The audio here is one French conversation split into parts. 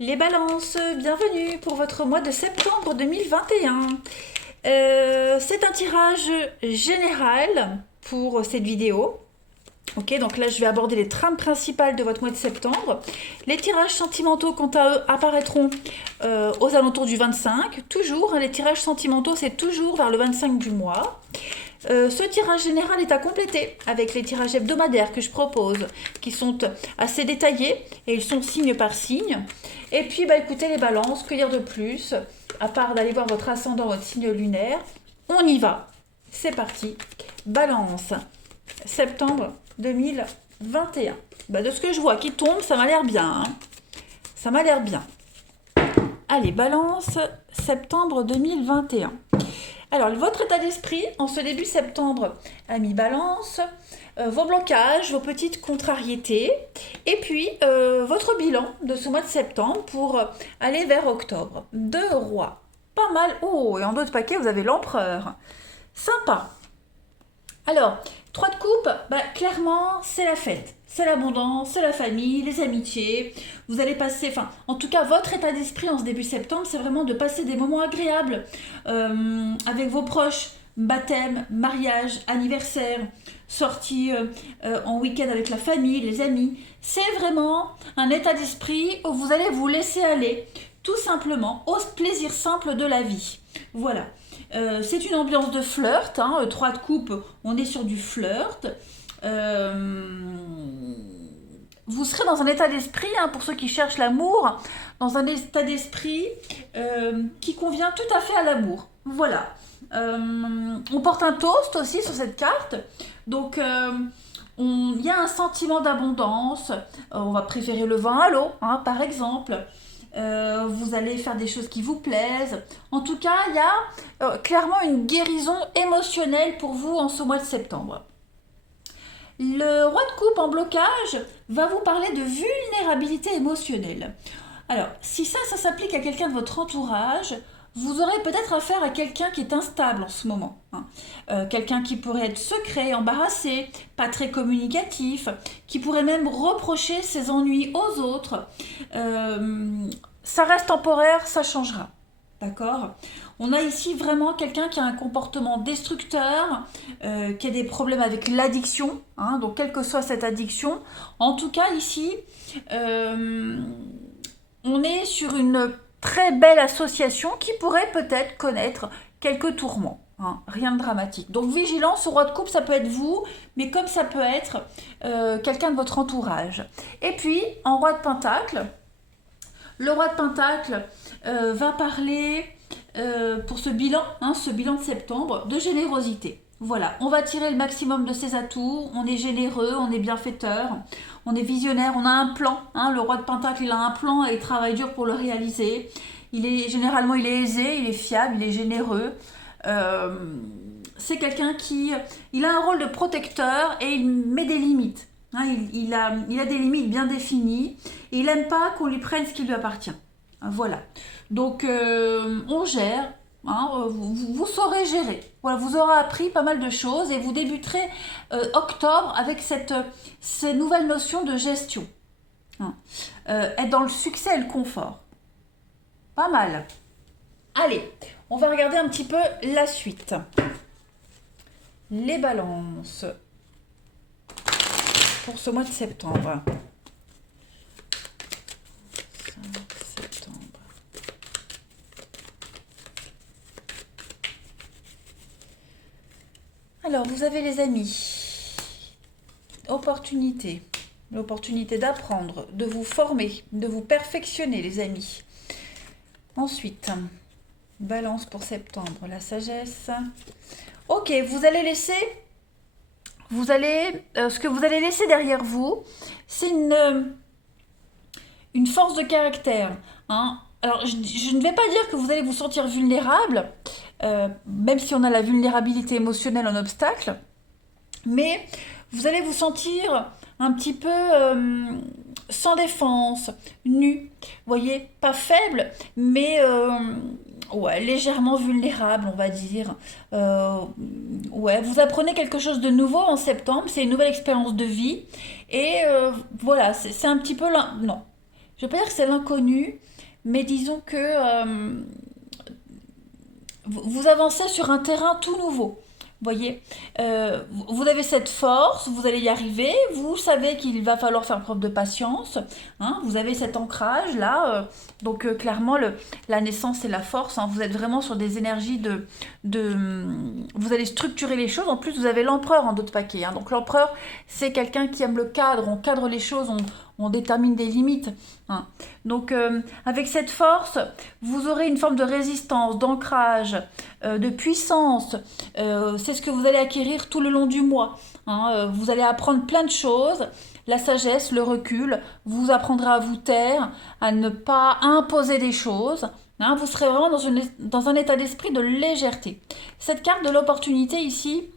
Les balances, bienvenue pour votre mois de septembre 2021. C'est un tirage général pour cette vidéo. Ok, donc là je vais aborder les trames principales de votre mois de septembre. Les tirages sentimentaux, quant à eux, apparaîtront aux alentours du 25. Toujours, hein, les tirages sentimentaux, c'est toujours vers le 25 du mois. Ce tirage général est à compléter avec les tirages hebdomadaires que je propose, qui sont assez détaillés et ils sont signe par signe. Et puis, bah, écoutez les balances, que dire de plus, à part d'aller voir votre ascendant, votre signe lunaire. On y va, c'est parti. Balance, septembre 2021. Bah, de ce que je vois qui tombe, ça m'a l'air bien. Hein. Ça m'a l'air bien. Allez, balance, septembre 2021. Alors, votre état d'esprit en ce début septembre, ami Balance, vos blocages, vos petites contrariétés, et puis votre bilan de ce mois de septembre pour aller vers octobre. Deux rois, pas mal. Oh, et en d'autres paquets, vous avez l'empereur. Sympa. Alors, trois de coupe, bah, clairement, c'est la fête. C'est l'abondance, c'est la famille, les amitiés. Vous allez passer, enfin, en tout cas, votre état d'esprit en ce début septembre, c'est vraiment de passer des moments agréables avec vos proches. Baptême, mariage, anniversaire, sortie en week-end avec la famille, les amis. C'est vraiment un état d'esprit où vous allez vous laisser aller, tout simplement, au plaisir simple de la vie. Voilà. C'est une ambiance de flirt, hein, 3 de coupe, on est sur du flirt. Vous serez dans un état d'esprit, hein, pour ceux qui cherchent l'amour, dans un état d'esprit qui convient tout à fait à l'amour. Voilà. On porte un toast aussi sur cette carte, donc il y a un sentiment d'abondance. On va préférer le vin à l'eau, hein, par exemple. Vous allez faire des choses qui vous plaisent. En tout cas, il y a clairement une guérison émotionnelle pour vous en ce mois de septembre. Le roi de coupe en blocage va vous parler de vulnérabilité émotionnelle. Alors, si ça s'applique à quelqu'un de votre entourage, vous aurez peut-être affaire à quelqu'un qui est instable en ce moment. Hein. Quelqu'un qui pourrait être secret, embarrassé, pas très communicatif, qui pourrait même reprocher ses ennuis aux autres. Ça reste temporaire, ça changera. D'accord. On a ici vraiment quelqu'un qui a un comportement destructeur, qui a des problèmes avec l'addiction, hein, donc quelle que soit cette addiction. En tout cas, ici, on est sur une très belle association qui pourrait peut-être connaître quelques tourments. Hein, rien de dramatique. Donc vigilance, au roi de coupe, ça peut être vous, mais comme ça peut être quelqu'un de votre entourage. Et puis, en roi de pentacle, le roi de pentacle va parler pour ce bilan de septembre, de générosité. Voilà, on va tirer le maximum de ses atouts, on est généreux, on est bienfaiteur, on est visionnaire, on a un plan. Hein, le roi de pentacle, il a un plan et il travaille dur pour le réaliser. Généralement, il est aisé, il est fiable, il est généreux. C'est quelqu'un il a un rôle de protecteur et il met des limites. Hein, il a des limites bien définies et il n'aime pas qu'on lui prenne ce qui lui appartient. Voilà. Donc, on gère. Hein, vous saurez gérer. Voilà, vous aurez appris pas mal de choses et vous débuterez octobre avec cette nouvelle notion de gestion. Hein. Être dans le succès et le confort. Pas mal. Allez, on va regarder un petit peu la suite. Les balances pour ce mois de septembre. Alors, vous avez les amis. L'opportunité d'apprendre, de vous former, de vous perfectionner, les amis. Ensuite, balance pour septembre, la sagesse. Ok, ce que vous allez laisser derrière vous, c'est une force de caractère. Hein. Alors, je ne vais pas dire que vous allez vous sentir vulnérable, même si on a la vulnérabilité émotionnelle en obstacle, mais vous allez vous sentir un petit peu sans défense, nu, vous voyez, pas faible, mais ouais, légèrement vulnérable, on va dire. Ouais, vous apprenez quelque chose de nouveau en septembre, c'est une nouvelle expérience de vie, et voilà, c'est un petit peu... Non, je vais pas dire que c'est l'inconnu, mais disons que vous avancez sur un terrain tout nouveau. Voyez, vous avez cette force, vous allez y arriver, vous savez qu'il va falloir faire preuve de patience, hein, vous avez cet ancrage là, donc clairement la naissance et la force, hein, vous êtes vraiment sur des énergies vous allez structurer les choses, en plus vous avez l'empereur en d'autres paquets, hein, donc l'empereur c'est quelqu'un qui aime le cadre, on cadre les choses, on détermine des limites, hein. Donc avec cette force, vous aurez une forme de résistance, d'ancrage, de puissance, c'est ce que vous allez acquérir tout le long du mois, hein. Vous allez apprendre plein de choses, la sagesse, le recul, vous apprendrez à vous taire, à ne pas imposer des choses, hein. Vous serez vraiment dans un état d'esprit de légèreté. Cette carte de l'opportunité ici,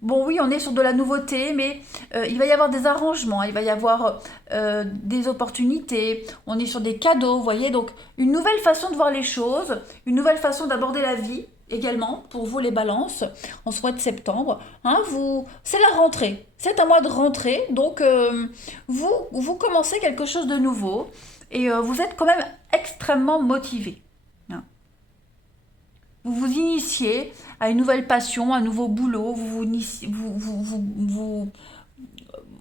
bon oui, on est sur de la nouveauté, mais il va y avoir des arrangements, il va y avoir des opportunités, on est sur des cadeaux, vous voyez, donc une nouvelle façon de voir les choses, une nouvelle façon d'aborder la vie également, pour vous les balances, en ce mois de septembre, hein, c'est la rentrée, c'est un mois de rentrée, donc vous commencez quelque chose de nouveau, et vous êtes quand même extrêmement motivé. Vous vous initiez à une nouvelle passion, un nouveau boulot,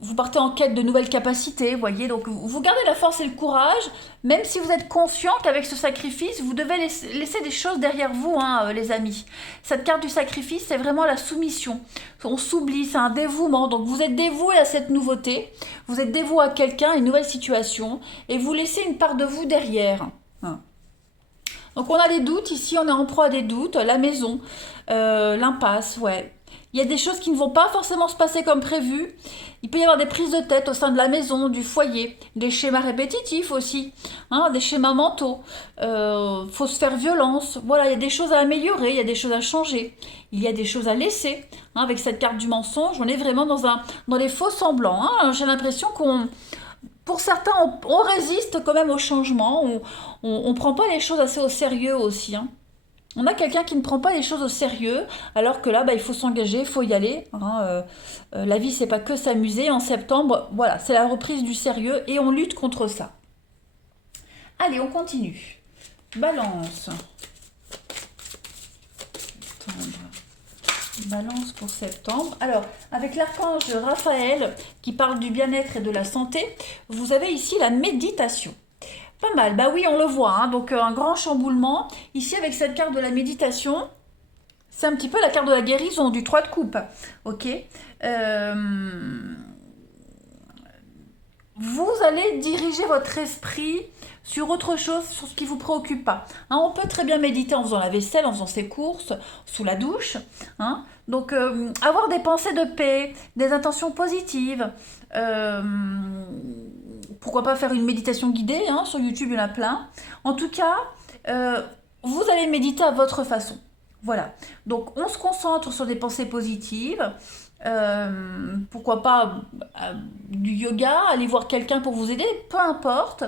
vous partez en quête de nouvelles capacités, voyez, donc vous gardez la force et le courage, même si vous êtes conscient qu'avec ce sacrifice, vous devez laisser des choses derrière vous, hein, les amis. Cette carte du sacrifice, c'est vraiment la soumission. On s'oublie, c'est un dévouement, donc vous êtes dévoué à cette nouveauté, vous êtes dévoué à quelqu'un, à une nouvelle situation, et vous laissez une part de vous derrière. Donc on a des doutes, ici on est en proie à des doutes, la maison, l'impasse, ouais. Il y a des choses qui ne vont pas forcément se passer comme prévu. Il peut y avoir des prises de tête au sein de la maison, du foyer, des schémas répétitifs aussi, hein, des schémas mentaux. Faut se faire violence. Voilà, il y a des choses à améliorer, il y a des choses à changer, il y a des choses à laisser. Hein, avec cette carte du mensonge, on est vraiment dans les faux semblants. Hein. J'ai l'impression pour certains, on résiste quand même au changement, on prend pas les choses assez au sérieux aussi. Hein. On a quelqu'un qui ne prend pas les choses au sérieux, alors que là, il faut s'engager, il faut y aller. Hein. La vie, c'est pas que s'amuser. En septembre, voilà, c'est la reprise du sérieux et on lutte contre ça. Allez, on continue. Balance. Balance pour septembre. Alors, avec l'archange Raphaël qui parle du bien-être et de la santé, vous avez ici la méditation. Pas mal, bah oui, on le voit, hein, donc un grand chamboulement. Ici, avec cette carte de la méditation, c'est un petit peu la carte de la guérison, du 3 de coupe, ok. Vous allez diriger votre esprit sur autre chose, sur ce qui ne vous préoccupe pas. Hein, on peut très bien méditer en faisant la vaisselle, en faisant ses courses, sous la douche. Hein, donc, avoir des pensées de paix, des intentions positives. Pourquoi pas faire une méditation guidée, hein, sur YouTube, il y en a plein. En tout cas, vous allez méditer à votre façon. Voilà. Donc, on se concentre sur des pensées positives. Pourquoi pas du yoga, aller voir quelqu'un pour vous aider, peu importe.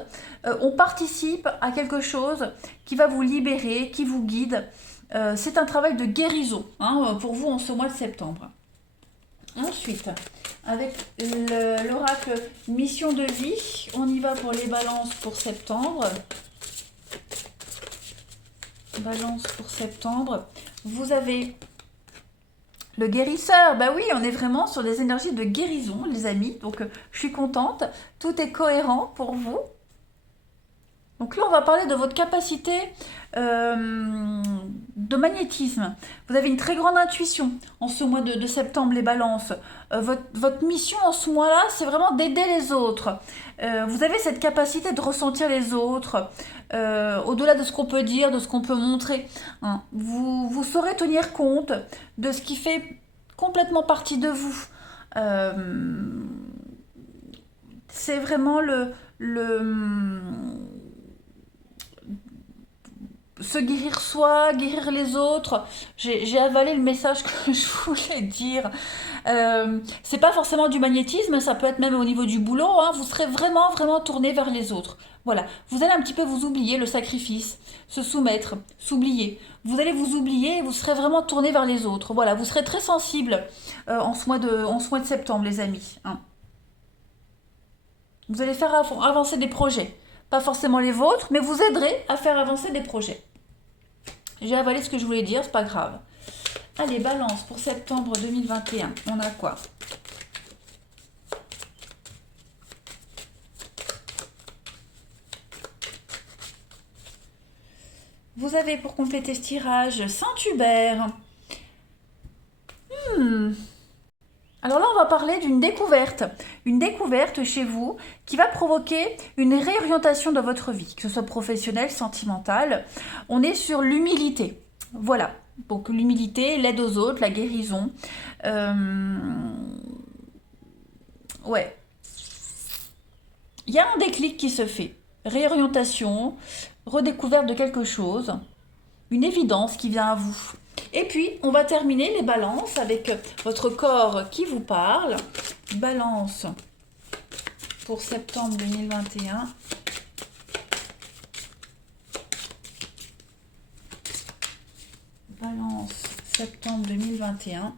On participe à quelque chose qui va vous libérer, qui vous guide. C'est un travail de guérison, hein, pour vous en ce mois de septembre. Ensuite, avec l'oracle mission de vie, on y va pour les balances pour septembre. Balance pour septembre. Vous avez le guérisseur. Bah oui, on est vraiment sur des énergies de guérison, les amis. Donc, je suis contente. Tout est cohérent pour vous. Donc là, on va parler de votre capacité de magnétisme. Vous avez une très grande intuition en ce mois de septembre, les balances. Votre mission en ce mois-là, c'est vraiment d'aider les autres. Vous avez cette capacité de ressentir les autres, au-delà de ce qu'on peut dire, de ce qu'on peut montrer. Hein. Vous saurez tenir compte de ce qui fait complètement partie de vous. C'est vraiment se guérir soi, guérir les autres. J'ai avalé le message que je voulais dire. C'est pas forcément du magnétisme, ça peut être même au niveau du boulot. Hein, vous serez vraiment, vraiment tourné vers les autres. Voilà. Vous allez un petit peu vous oublier, le sacrifice, se soumettre, s'oublier. Vous allez vous oublier et vous serez vraiment tourné vers les autres. Voilà. Vous serez très sensible en ce mois de septembre, les amis. Hein. Vous allez faire avancer des projets. Pas forcément les vôtres, mais vous aiderez à faire avancer des projets. J'ai avalé ce que je voulais dire, c'est pas grave. Allez, balance pour septembre 2021. On a quoi? Vous avez pour compléter ce tirage Saint-Hubert. Alors là, on va parler d'une découverte. Une découverte chez vous qui va provoquer une réorientation dans votre vie, que ce soit professionnelle, sentimentale. On est sur l'humilité. Voilà. Donc l'humilité, l'aide aux autres, la guérison. Ouais. Il y a un déclic qui se fait. Réorientation, redécouverte de quelque chose, une évidence qui vient à vous. Et puis, on va terminer les balances avec votre corps qui vous parle. Balance pour septembre 2021. Balance septembre 2021.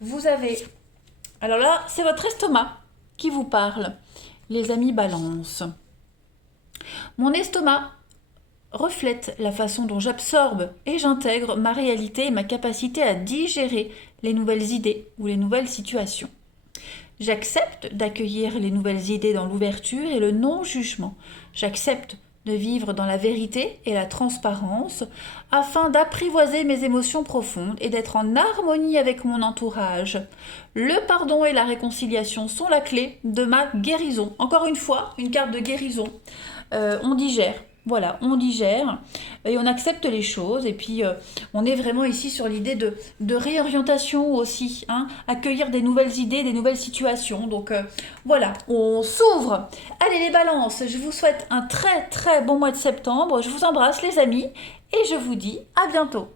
Vous avez... Alors là, c'est votre estomac qui vous parle, les amis balance. Mon estomac reflète la façon dont j'absorbe et j'intègre ma réalité et ma capacité à digérer les nouvelles idées ou les nouvelles situations. J'accepte d'accueillir les nouvelles idées dans l'ouverture et le non-jugement. J'accepte de vivre dans la vérité et la transparence afin d'apprivoiser mes émotions profondes et d'être en harmonie avec mon entourage. Le pardon et la réconciliation sont la clé de ma guérison. Encore une fois, une carte de guérison. On digère. Voilà, on digère et on accepte les choses et puis on est vraiment ici sur l'idée de réorientation aussi, hein, accueillir des nouvelles idées, des nouvelles situations. Donc voilà, on s'ouvre. Allez les balances, je vous souhaite un très très bon mois de septembre. Je vous embrasse les amis et je vous dis à bientôt.